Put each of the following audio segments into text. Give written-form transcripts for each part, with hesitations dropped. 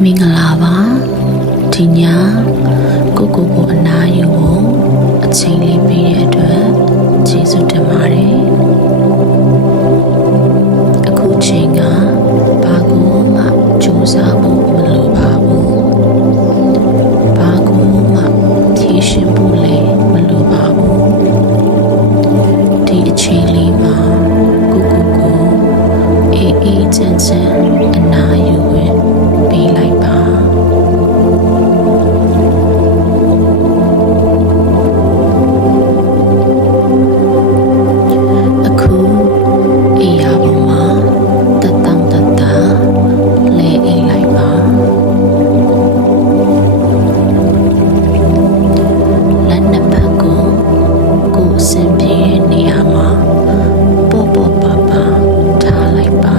မင်္ဂလာပါဒီညကိုအနားယူဖို့အချိန်လေးပေးတဲ့အတွက်ကျေးဇူးတင်ပါတယ်အခုချိန်ကဘာကိုမှကြိုးစားဖို့မလိုပါဘူးဘာကိုမှဖြေရှင်းဖို့လည်းမလိုပါဘူးဒီအချိန်လေးမှာကိုအေးချမ်းချမ်းအနားယူဝင်ပေးလိုက်ပါအခုအေးရပေါ်မှာတတောင်တတာလဲအေးလိုက်ပါလက်နှစ်ဖက်ကိုအဆင်ပြေတဲ့နေရာမှာပေါ့ပါထားလိုက်ပါ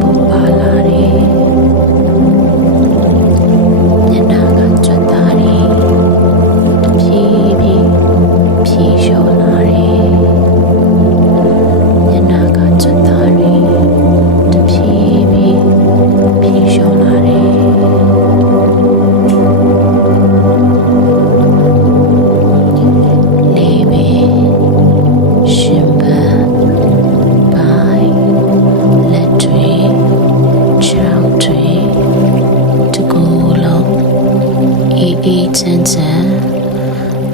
ပုံပါလာတယ်မျက်နှာကကြွက်သားတယ်တဖြည်းဖြည်းဖြီးလျှော်လာတယ်မျက်နှာကကြွက်သားတယ်တဖြည်းဖြည်းဖြီးလျှော်လာတယ်လေးပင်ရှင်ပန်းပိုင်းလက်တွေချောင်းတွေတကူလုံးအေးအေးချမ်းချမ်း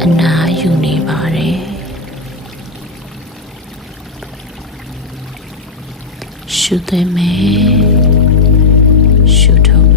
အနားယူနေပါတယ်ရှုသွင်းမယ်ရှုထုတ်